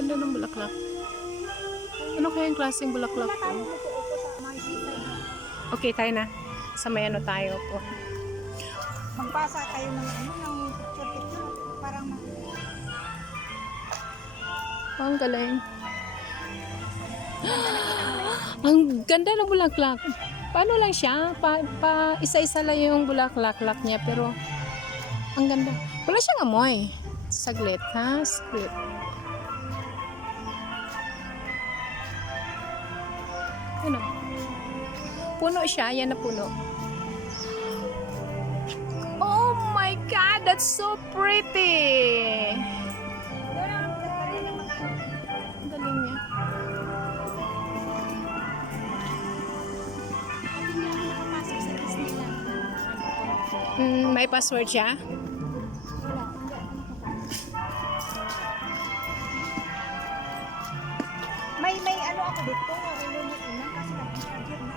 ganda ng bulaklak. Ano kayang klaseng bulaklak to? Okay, tayo na. Sa may ano tayo po. Magpasa kayo ng picture. Parang Oh, ang galing. Ang ganda ng bulaklak. Paano lang siya? Isa-isa lang yung bulaklak niya, pero ang ganda. Wala siyang amoy. Saglit, ha? Saglit. Ano? Puno siya. Yan na puno. Oh my God! That's so pretty! Ang galing niya. May password siya? may ano ako dito. Kasi charger na.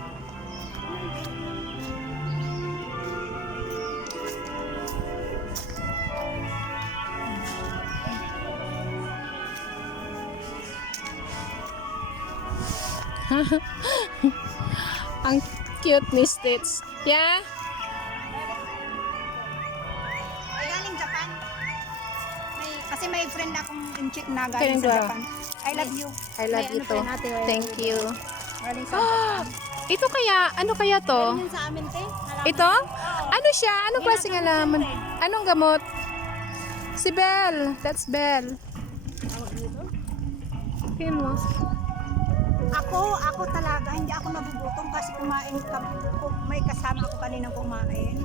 Ang cute ni Stitch. Yeah? Ay, galing Japan. Kasi may friend akong in-check na galing Galing sa ba? Japan. I love you. I love you too. Thank you. Galing sa Japan. Ito kaya, ano kaya to? Yun sa amin, te. Ito? Ano siya? Anong klaseng alaman? Anong gamot? Si Belle. That's Belle. Feel mo? Ako talaga, hindi ako nagugutom kasi kumain kami. May kasama ko kaninang kumain.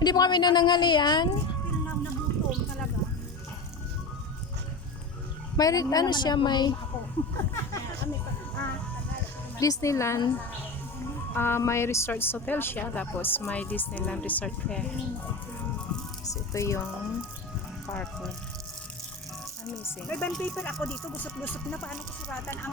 Hindi po kami nanangalian. Pero nagutom talaga. May ano siya, may Ako. Disneyland. May resort hotel siya. Tapos may Disneyland resort fair. So ito yung park. Amazing. May bond paper ako dito. Gusot-gusot na. Paano ko suratan ang